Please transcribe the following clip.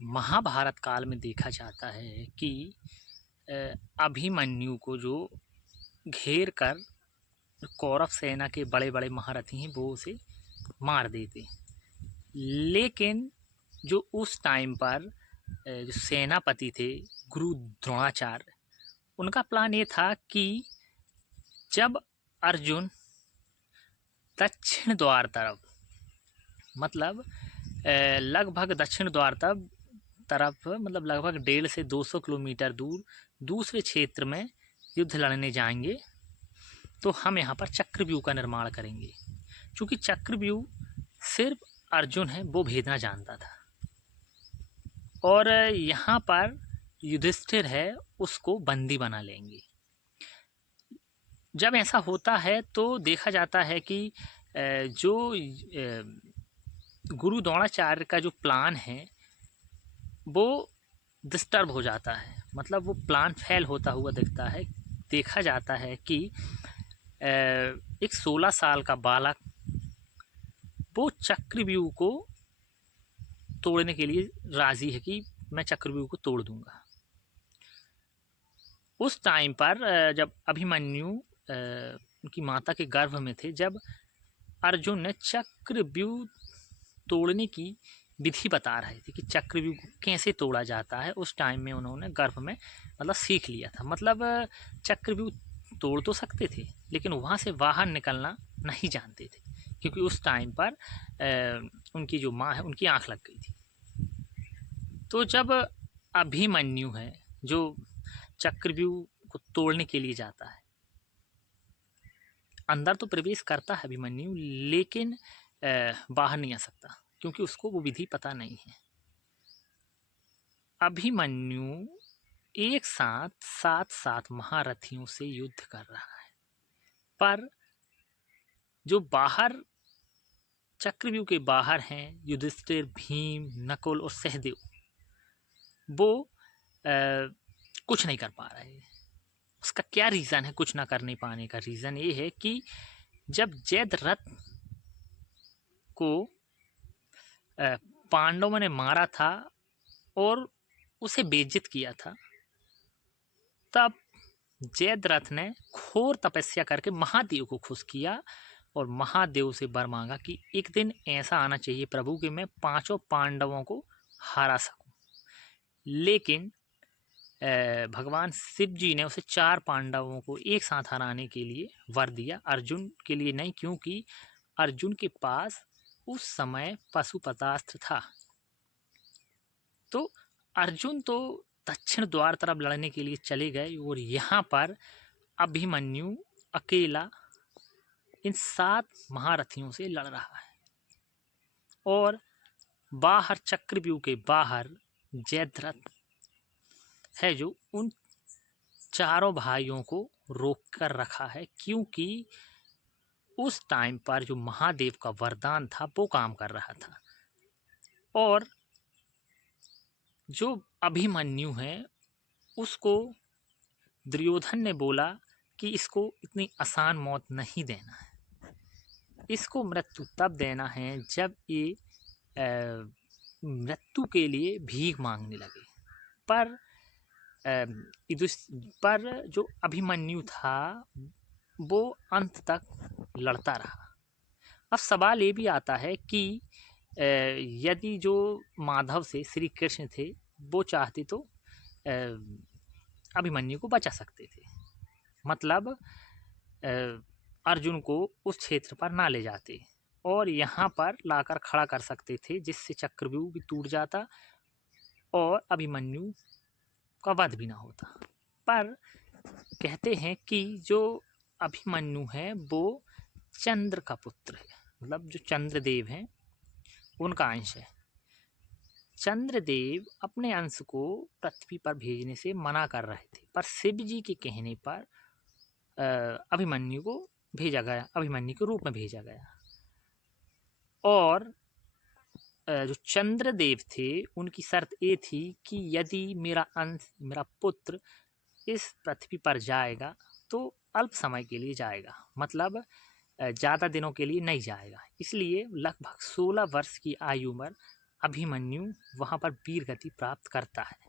महाभारत काल में देखा जाता है कि अभिमन्यु को जो घेर कर कौरव सेना के बड़े बड़े महारथी हैं वो उसे मार देते। लेकिन जो उस टाइम पर जो सेनापति थे गुरु द्रोणाचार्य, उनका प्लान ये था कि जब अर्जुन दक्षिण द्वार तरफ, मतलब लगभग दक्षिण द्वार तरफ मतलब लगभग 150 से 200 किलोमीटर दूर दूसरे क्षेत्र में युद्ध लड़ने जाएंगे, तो हम यहाँ पर चक्रव्यूह का निर्माण करेंगे। क्योंकि चक्रव्यूह सिर्फ अर्जुन है वो भेदना जानता था, और यहाँ पर युधिष्ठिर है उसको बंदी बना लेंगे। जब ऐसा होता है तो देखा जाता है कि जो गुरु द्रोणाचार्य का जो प्लान है वो डिस्टर्ब हो जाता है, मतलब वो प्लान फेल होता हुआ दिखता है। देखा जाता है कि एक 16 साल का बालक वो चक्रव्यूह को तोड़ने के लिए राज़ी है कि मैं चक्रव्यूह को तोड़ दूंगा। उस टाइम पर जब अभिमन्यु उनकी माता के गर्भ में थे, जब अर्जुन ने चक्रव्यूह तोड़ने की विधि बता रहे थे कि चक्रव्यूह कैसे तोड़ा जाता है, उस टाइम में उन्होंने गर्भ में मतलब सीख लिया था। मतलब चक्रव्यूह तोड़ तो सकते थे लेकिन वहाँ से बाहर निकलना नहीं जानते थे, क्योंकि उस टाइम पर उनकी जो माँ है उनकी आँख लग गई थी। तो जब अभिमन्यु है जो चक्रव्यूह को तोड़ने के लिए जाता है, अंदर तो प्रवेश करता है अभिमन्यु, लेकिन बाहर नहीं आ सकता क्योंकि उसको वो विधि पता नहीं है। अभिमन्यु एक साथ 7 महारथियों से युद्ध कर रहा है, पर जो बाहर चक्रव्यूह के बाहर हैं युधिष्ठिर, भीम, नकुल और सहदेव, वो कुछ नहीं कर पा रहे। उसका क्या रीज़न है कुछ ना करने पाने का? रीज़न ये है कि जब जयद्रथ को पांडवों ने मारा था और उसे बेइज्जत किया था, तब जयद्रथ ने घोर तपस्या करके महादेव को खुश किया और महादेव से वर मांगा कि एक दिन ऐसा आना चाहिए प्रभु कि मैं 5 पांडवों को हरा सकूं। लेकिन भगवान शिव जी ने उसे 4 पांडवों को एक साथ हराने के लिए वर दिया, अर्जुन के लिए नहीं, क्योंकि अर्जुन के पास उस समय पशुपतास्त्र था। तो अर्जुन तो दक्षिण द्वार तरफ लड़ने के लिए चले गए और यहाँ पर अभिमन्यु अकेला इन 7 महारथियों से लड़ रहा है, और बाहर चक्रव्यूह के बाहर जयद्रथ है जो उन चारों भाइयों को रोक कर रखा है, क्योंकि उस टाइम पर जो महादेव का वरदान था वो काम कर रहा था। और जो अभिमन्यु है उसको दुर्योधन ने बोला कि इसको इतनी आसान मौत नहीं देना है, इसको मृत्यु तब देना है जब ये मृत्यु के लिए भीख मांगने लगे। पर जो अभिमन्यु था वो अंत तक लड़ता रहा। अब सवाल ये भी आता है कि यदि जो माधव से श्री कृष्ण थे वो चाहते तो अभिमन्यु को बचा सकते थे, मतलब अर्जुन को उस क्षेत्र पर ना ले जाते और यहाँ पर लाकर खड़ा कर सकते थे, जिससे चक्रव्यूह भी टूट जाता और अभिमन्यु का वध भी ना होता। पर कहते हैं कि जो अभिमन्यु है वो चंद्र का पुत्र है, मतलब जो चंद्रदेव हैं उनका अंश है। चंद्रदेव अपने अंश को पृथ्वी पर भेजने से मना कर रहे थे, पर शिव जी के कहने पर अभिमन्यु को भेजा गया, अभिमन्यु के रूप में भेजा गया। और जो चंद्रदेव थे उनकी शर्त ये थी कि यदि मेरा अंश, मेरा पुत्र इस पृथ्वी पर जाएगा तो अल्प समय के लिए जाएगा, मतलब ज़्यादा दिनों के लिए नहीं जाएगा। इसलिए लगभग 16 वर्ष की आयु में अभिमन्यु वहाँ पर वीर गति प्राप्त करता है।